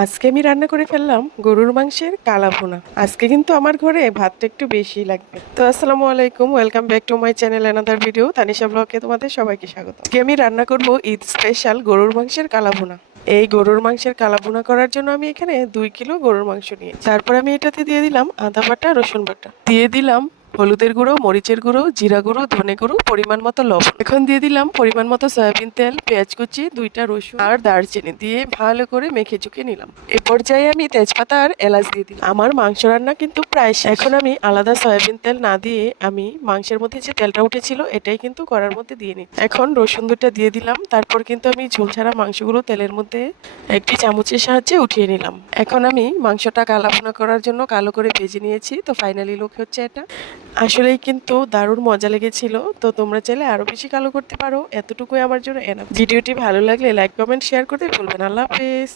আজকে আমি রান্না করে ফেললাম গরুর মাংসের কালা ভুনা। আজকে কিন্তু আমার ঘরে ভাতটা একটু বেশি লাগবে। তো আসসালামু আলাইকুম, welcome back to my channel another video. Tanisha ব্লগে তোমাদের সবাইকে স্বাগত। আজকে আমি রান্না করব ঈদ স্পেশাল গরুর মাংসের কালা ভুনা। এই গরুর মাংসের কালা ভুনা করার জন্য আমি এখানে 2 কিলো গরুর মাংস নিয়ে, তারপর আমি এটাতে দিয়ে দিলাম আদা বাটা, রসুন বাটা, দিয়ে দিলাম হলুদের গুঁড়ো, মরিচের গুঁড়ো, জিরা গুঁড়ো, ধনে গুঁড়ো, পরিমাণ মতো লবণ। এখন দিয়ে দিলাম পরিমাণ মতো সয়াবিন তেল, পেঁয়াজ কুচি, 2টা রসুন আর দারচিনি দিয়ে ভালো করে মেখে চুকে নিলাম। এ পর্যায়ে আমি তেজপাতা আর এলাচ দিয়ে দিলাম। আমার মাংস রান্না কিন্তু প্রায় শেষ। এখন আমি আলাদা সয়াবিন তেল না দিয়ে আমি মাংসের মধ্যে যে তেলটা উঠেছিল এটাই কিন্তু কড়ার মধ্যে দিয়ে নিই। এখন রসুন দুটা দিয়ে দিলাম। তারপর কিন্তু আমি ঝোল ছাড়া মাংসগুলো তেলের মধ্যে একটি চামচের সাহায্যে উঠিয়ে নিলাম। এখন আমি মাংসটা কালা ভুনা করার জন্য কালো করে ভেজে নিয়েছি। তো ফাইনালি লুক হচ্ছে এটা। আসলেই কিন্তু দারুণ মজা লেগেছিল। তো তোমরা চাইলে আরো বেশি কালো করতে পারো। এতটুকুই আমার জন্য এনাফ। ভিডিওটি ভালো লাগলে লাইক, কমেন্ট, শেয়ার করতে ভুলবেন না। আল্লাহ হাফেজ।